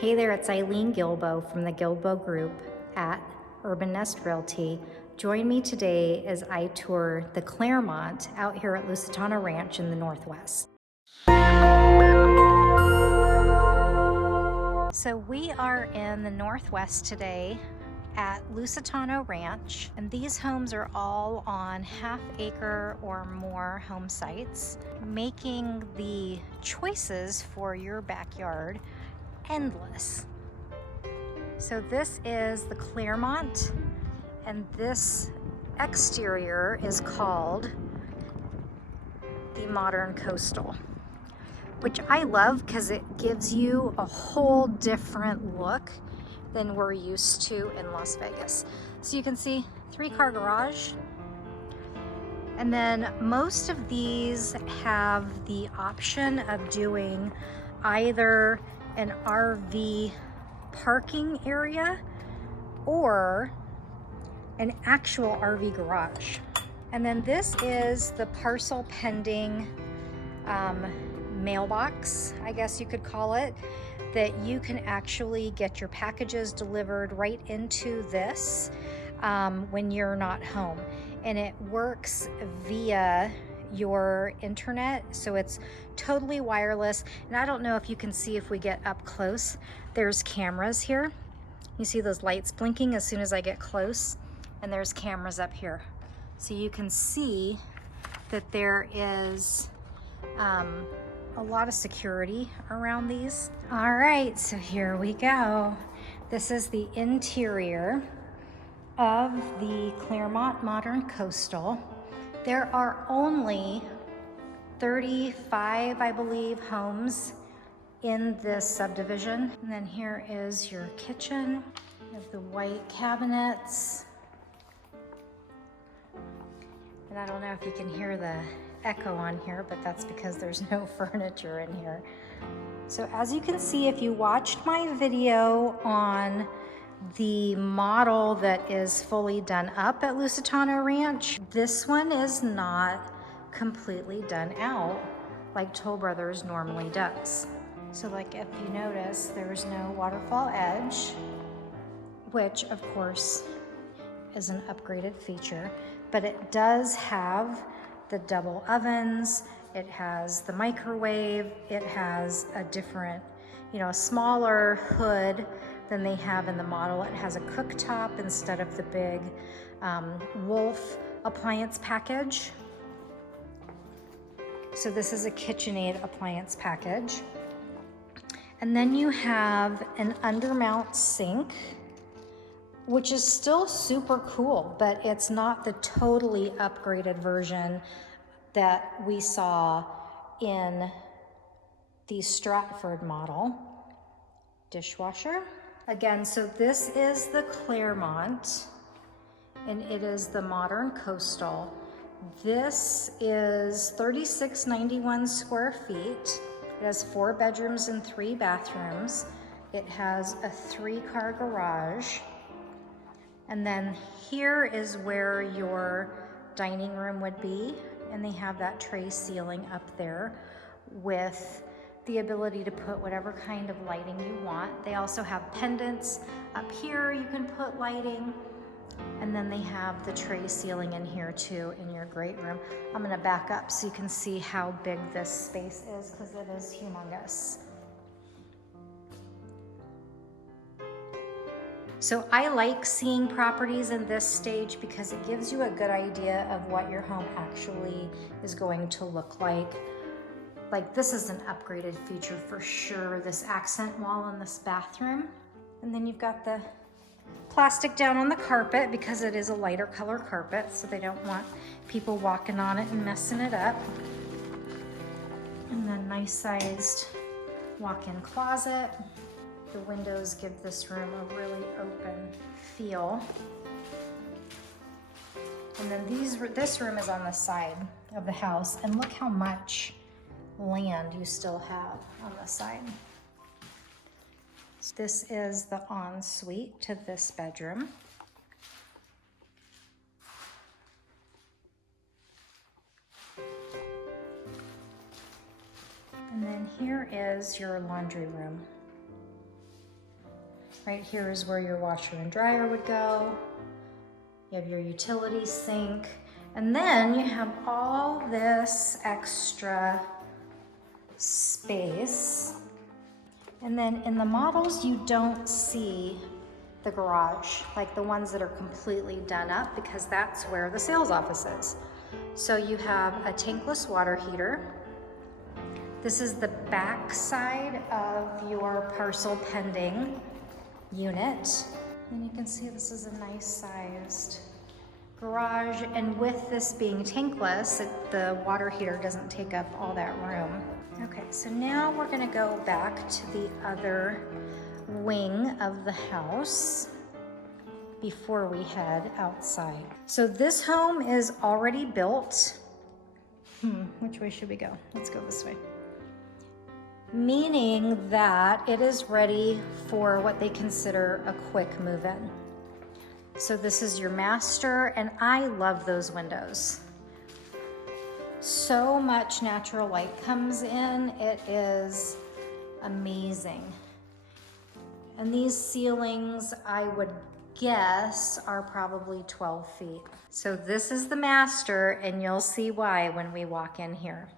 Hey there, it's Eileen Gilbo from the Gilbo Group at Urban Nest Realty. Join me today as I tour the Claremont out here at Lusitano Ranch in the Northwest. So we are in the Northwest today at Lusitano Ranch, and these homes are all on half-acre or more home sites, making the choices for your backyard endless. So this is the Claremont, and this exterior is called the Modern Coastal, which I love because it gives you a whole different look than we're used to in Las Vegas. So you can see 3-car garage, and then most of these have the option of doing either an RV parking area or an actual RV garage. And then this is the parcel pending mailbox, I guess you could call it, that you can actually get your packages delivered right into this when you're not home. And it works via your internet, so it's totally wireless. And I don't know if you can see, if we get up close, there's cameras here. You see those lights blinking as soon as I get close, and there's cameras up here. So you can see that there is a lot of security around these. All right, so here we go. This is the interior of the Claremont Modern Coastal. There are only 35, I believe, homes in this subdivision. And then here is your kitchen. You have the white cabinets. And I don't know if you can hear the echo on here, but that's because there's no furniture in here. So as you can see, if you watched my video on the model that is fully done up at Lusitano Ranch, this one is not completely done out like Toll Brothers normally does. So like if you notice, there's no waterfall edge, which of course is an upgraded feature, but it does have the double ovens, it has the microwave, it has a different, a smaller hood than they have in the model. It has a cooktop instead of the big Wolf appliance package. So this is a KitchenAid appliance package. And then you have an undermount sink, which is still super cool, but it's not the totally upgraded version that we saw in the Stratford model. Dishwasher. Again, so this is the Claremont, and it is the Modern Coastal. This is 3,691 square feet. It has 4 bedrooms and 3 bathrooms. It has a 3-car garage. And then here is where your dining room would be. And they have that tray ceiling up there with the ability to put whatever kind of lighting you want. They also have pendants up here you can put lighting. And then they have the tray ceiling in here too in your great room. I'm gonna back up so you can see how big this space is, because it is humongous. So I like seeing properties in this stage because it gives you a good idea of what your home actually is going to look like. Like, this is an upgraded feature for sure, this accent wall in this bathroom. And then you've got the plastic down on the carpet because it is a lighter color carpet, so they don't want people walking on it and messing it up. And then nice sized walk-in closet. The windows give this room a really open feel. And then this room is on the side of the house, and look how much land you still have on the side. So this is the ensuite to this bedroom. And then here is your laundry room. Right here is where your washer and dryer would go. You have your utility sink. And then you have all this extra space. And then in the models, you don't see the garage, like the ones that are completely done up, because that's where the sales office is. So you have a tankless water heater. This is the back side of your parcel pending unit. And you can see this is a nice sized garage, and with this being tankless, the water heater doesn't take up all that room. Okay, so now we're gonna go back to the other wing of the house before we head outside. So this home is already built. Which way should we go? Let's go this way. Meaning that it is ready for what they consider a quick move-in. So this is your master, and I love those windows. So much natural light comes in, it is amazing. And these ceilings, I would guess, are probably 12 feet. So this is the master, and you'll see why when we walk in here.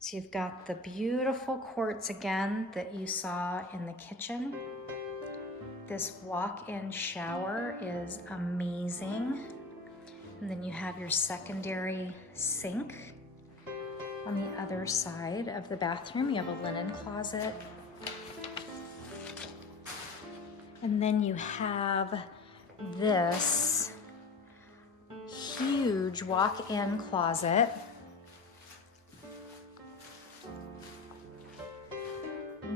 So you've got the beautiful quartz again that you saw in the kitchen. This walk-in shower is amazing. And then you have your secondary sink. On the other side of the bathroom, you have a linen closet. And then you have this huge walk-in closet.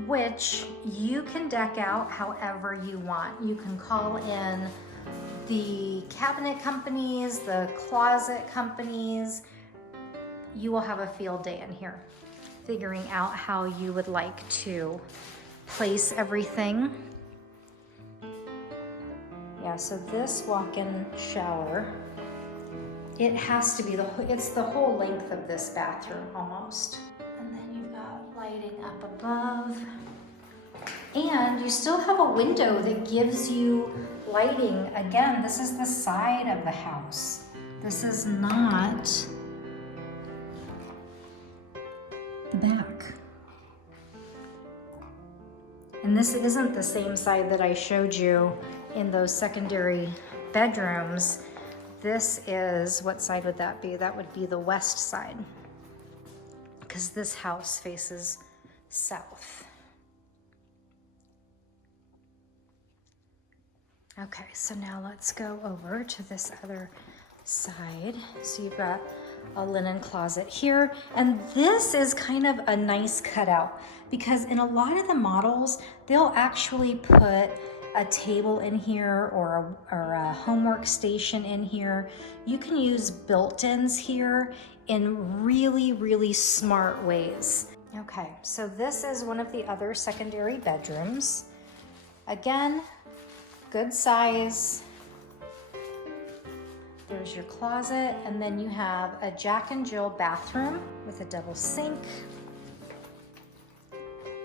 Which you can deck out however you want. You can call in the cabinet companies, the closet companies. You will have a field day in here, figuring out how you would like to place everything. Yeah, so this walk-in shower, it has to be it's the whole length of this bathroom almost. And then you've got lighting up above. And you still have a window that gives you lighting. Again, this is the side of the house. This is not the back. And this isn't the same side that I showed you in those secondary bedrooms. This is, what side would that be? That would be the west side, because this house faces south. Okay, so now let's go over to this other side. So you've got a linen closet here, and this is kind of a nice cutout, because in a lot of the models, they'll actually put a table in here or a homework station in here. You can use built-ins here in really, really smart ways. Okay, so this is one of the other secondary bedrooms. Again, good size. There's your closet, and then you have a Jack and Jill bathroom with a double sink.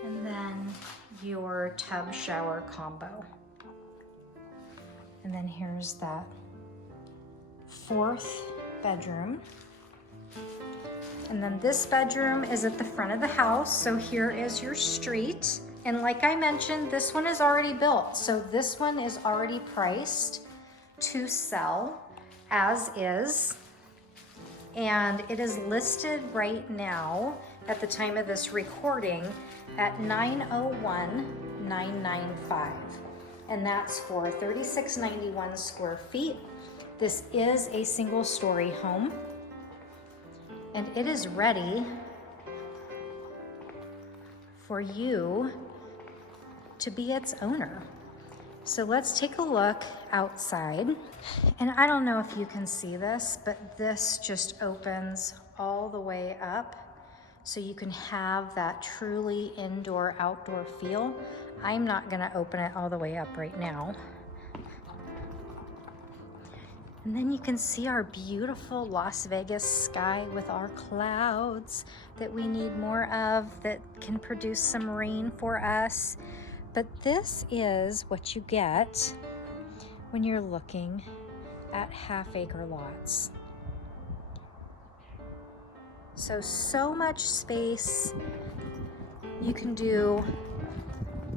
And then your tub shower combo. And then here's that fourth bedroom. And then this bedroom is at the front of the house. So here is your street. And like I mentioned, this one is already built. So this one is already priced to sell as is. And it is listed right now at the time of this recording at $901,995. And that's for 3,691 square feet. This is a single story home, and it is ready for you to be its owner. So let's take a look outside. And I don't know if you can see this, but this just opens all the way up, so you can have that truly indoor-outdoor feel. I'm not gonna open it all the way up right now. And then you can see our beautiful Las Vegas sky with our clouds that we need more of, that can produce some rain for us. But this is what you get when you're looking at half-acre lots. So much space. You can do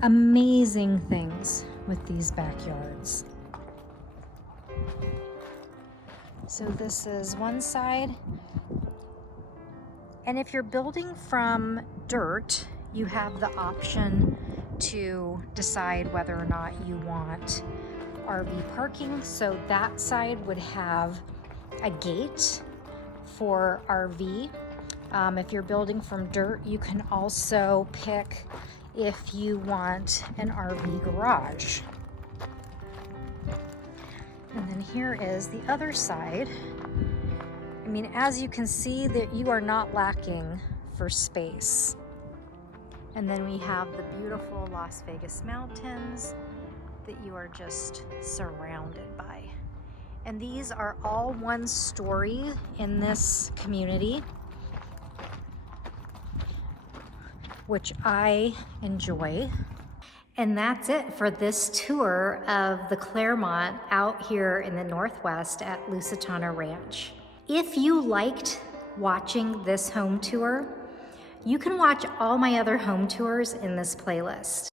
amazing things with these backyards. So this is one side. And if you're building from dirt, you have the option to decide whether or not you want RV parking. So that side would have a gate for RV. If you're building from dirt, you can also pick if you want an RV garage. And then here is the other side. I mean, as you can see, that you are not lacking for space. And then we have the beautiful Las Vegas mountains that you are just surrounded by. And these are all one story in this community, which I enjoy. And that's it for this tour of the Clermont out here in the Northwest at Lusitano Ranch. If you liked watching this home tour, you can watch all my other home tours in this playlist.